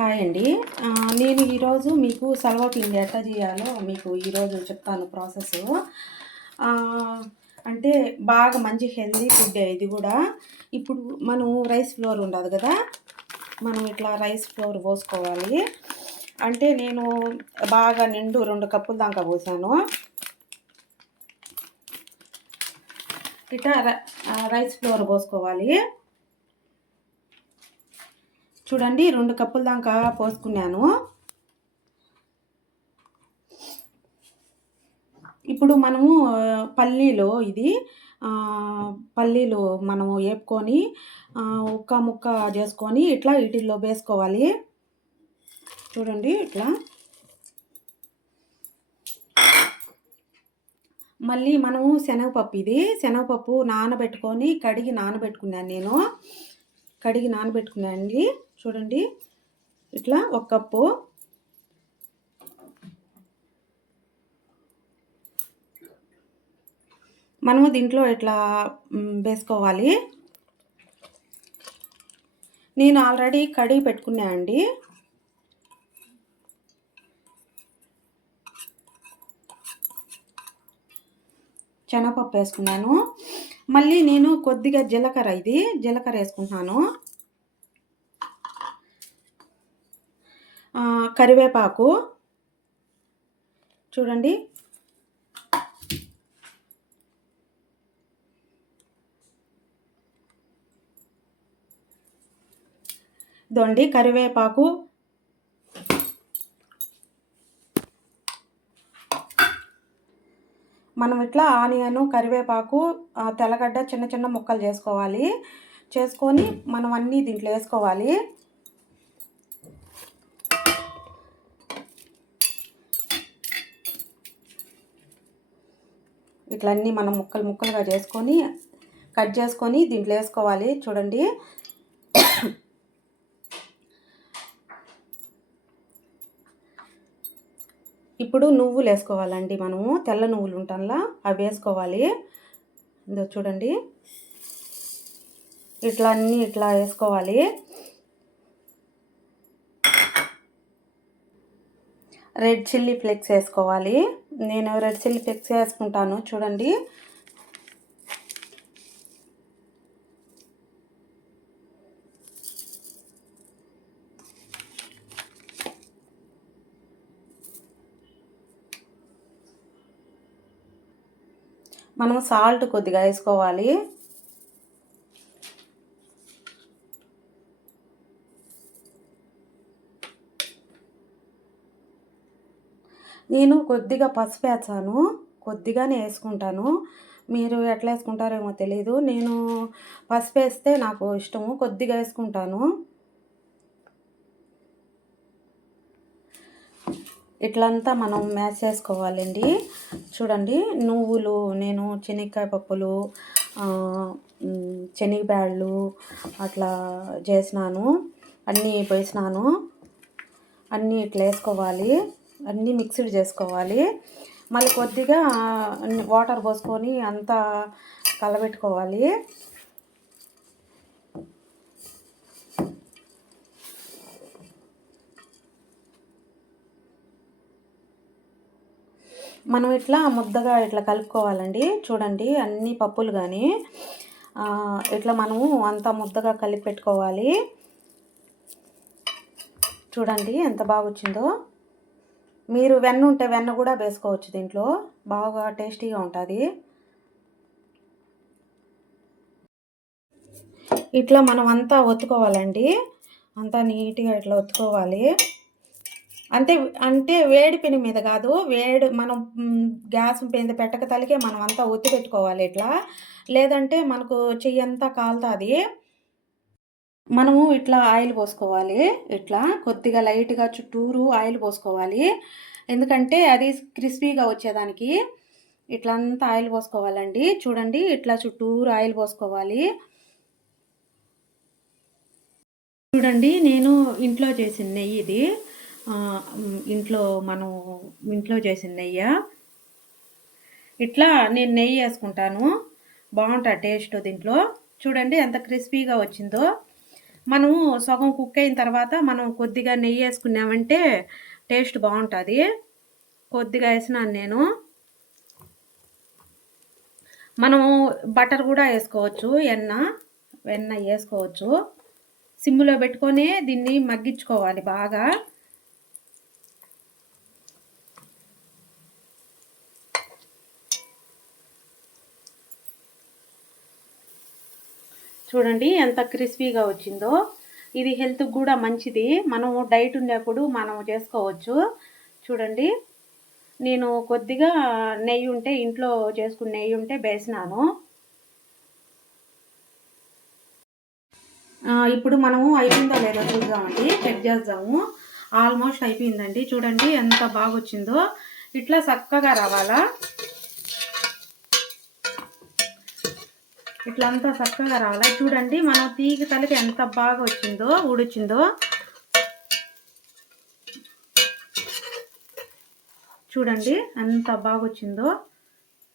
Hi అండి. నేను ఈరోజు మీకు సల్వా పిండి ఎట్లా చేయాలో మీకు ఈరోజు చెప్తాను ప్రాసెసు. ఆహ్, అంటే బాగా మంచి హెల్తీ ఫుడ్డే ఇది గూడా. ఇప్పుడు మనం రైస్ ఫ్లోర్ ఉండదు గదా! మనం ఇట్లా రైస్ ఫ్లోర్ పోసుకోవాలి. అంటే నేను బాగా నిండు 2 కప్పుల దాకా పోసాను. ఇట్టా రైస్ ఫ్లోర్ పోసుకోవాలి. చూడండి 2 కప్పుల దాకా పోసుకున్నాను. ఇప్పుడు మనము పల్లీలు ఇది పల్లీలు మనము ఏపుకొని ముక్క చేసుకొని ఇట్లా వీటిల్లో వేసుకోవాలి. చూడండి ఇట్లా. మళ్ళీ మనము శనగపప్పు ఇది శనగపప్పు నానబెట్టుకొని కడిగి నానబెట్టుకున్నాను నేను. కడిగి నానబెట్టుకున్నానండి. చూడండి ఇట్లా 1 కప్పు. మనము దీంట్లో ఇట్లా వేసుకోవాలి. నేను ఆల్రెడీ కడిగి పెట్టుకున్నా అండి. శనగపప్పు వేసుకున్నాను. మళ్ళీ నేను కొద్దిగా జీలకర్ర వేసుకుంటున్నాను. కరివేపాకు చూడండి. ఇదండి కరివేపాకు. మనం ఇట్లా ఆనియను, కరివేపాకు, తెల్లగడ్డ చిన్న చిన్న ముక్కలు చేసుకోవాలి. చేసుకొని మనం అన్నీ దీంట్లో వేసుకోవాలి. ఇట్లా అన్నీ మనం ముక్కలుగా చేసుకొని కట్ చేసుకొని దీంట్లో వేసుకోవాలి. చూడండి ఇప్పుడు నువ్వులు వేసుకోవాలండి. మనము తెల్ల నువ్వులు ఉంటాంలా అవి వేసుకోవాలి. ఇదో చూడండి ఇట్లా అన్నీ ఇట్లా వేసుకోవాలి. రెడ్ చిల్లీ ఫ్లేక్స్ వేసుకోవాలి. నేను రెడ్ చిల్లీ ఫ్లేక్స్ వేసుకుంటాను. చూడండి మనం సాల్ట్ కొద్దిగా వేసుకోవాలి. నేను కొద్దిగా పసుపు వేసాను. కొద్దిగానే వేసుకుంటాను. మీరు ఎట్లా వేసుకుంటారేమో తెలీదు. నేను పసుపు వేస్తే నాకు ఇష్టము. కొద్దిగా వేసుకుంటాను. ఇట్లంతా మనం మ్యాష్ చేసుకోవాలండి. చూడండి నువ్వులు నేను శనగకాయ పప్పులు, శనగబ్యాళ్ళు అట్లా చేసినాను. అన్నీ వేసినాను. అన్నీ ఇట్లా వేసుకోవాలి. అన్నీ మిక్స్డ్ చేసుకోవాలి. మళ్ళీ కొద్దిగా వాటర్ పోసుకొని అంతా కలబెట్టుకోవాలి. మనం ఇట్లా ముద్దగా ఇట్లా కలుపుకోవాలండి. చూడండి అన్ని పప్పులు కానీ ఇట్లా మనము అంతా ముద్దగా కలిపి పెట్టుకోవాలి. చూడండి ఎంత బాగా వచ్చిందో. మీరు వెన్న ఉంటే వెన్న కూడా వేసుకోవచ్చు. దీంట్లో బాగా టేస్టీగా ఉంటుంది. ఇట్లా మనం అంతా ఒత్తుకోవాలండి. అంతా నీట్గా ఇట్లా ఒత్తుకోవాలి. అంటే వేడి పెను మీద కాదు, మనం గ్యాస్ మీద పెట్టక తలికే మనం అంతా ఒత్తి పెట్టుకోవాలి ఇట్లా. లేదంటే మనకు చెయ్యి అంతా కాలుతుంది. మనము ఇట్లా ఆయిల్ పోసుకోవాలి. ఇట్లా కొద్దిగా లైట్గా చుట్టూరు ఆయిల్ పోసుకోవాలి. ఎందుకంటే అది క్రిస్పీగా వచ్చేదానికి ఇట్లా అంతా ఆయిల్ పోసుకోవాలండి. చూడండి ఇట్లా చుట్టూరు ఆయిల్ పోసుకోవాలి. చూడండి నేను ఇంట్లో చేసిన నెయ్యి ఇది. ఇంట్లో చేసిన నెయ్యి. ఇట్లా నేను నెయ్యి వేసుకుంటాను. బాగుంటుంది టేస్ట్ దీంట్లో. చూడండి ఎంత క్రిస్పీగా వచ్చిందో. మనము సగం కుక్ అయిన తర్వాత మనం కొద్దిగా నెయ్యేసుకున్నామంటే టేస్ట్ బావుంటది. కొద్దిగా ఏసినాను నేను. మనము బటర్ గూడా ఏసుకోవచ్చు. వెన్న ఏసుకోవచ్చు. సిమ్‌లో బెట్టుకొని దీన్ని మగ్గించుకోవాలి బాగా. చూడండి ఎంత క్రిస్పీగా వచ్చిందో. ఇది హెల్త్‌కి గూడా మంచిది. మనము డైట్ ఉన్నప్పుడు మనం చేసుకోవచ్చు. చూడండి. నేను కొద్దిగా నెయ్యుంటే ఇంట్లో చేసుకున్న నెయ్యుంటే వేసినాను. ఇప్పుడు మనము అయిపోయిందో లేదో చూద్దామండి. చెక్ చేద్దాము. ఆల్మోస్ట్ అయిపోయిందండి. చూడండి ఎంత బాగొచ్చిందో. ఇట్లా చక్కగా రావాలా. ఇట్లా అంతా చక్కగా రావాలా. చూడండి మనం తీగ తలకి ఎంత బాగా వచ్చిందో, ఊడొచ్చిందో. చూడండి ఎంత బాగొచ్చిందో.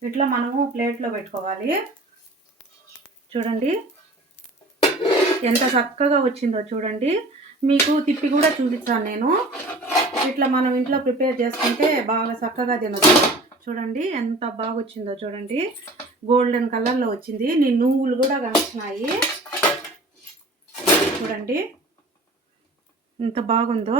ఇట్లా మనము ప్లేట్‌లో పెట్టుకోవాలి. చూడండి ఎంత చక్కగా వచ్చిందో చూడండి. మీకు తిప్పి కూడా చూపిస్తాను నేను. ఇట్లా మనం ఇంట్లో ప్రిపేర్ చేసుకుంటే బాగా చక్కగా తినొచ్చు. చూడండి ఎంత బాగొచ్చిందో చూడండి. గోల్డెన్ కలర్‌లో వచ్చింది. నువ్వులు కూడా కనిపిస్తున్నాయి. చూడండి ఎంత బాగుందో.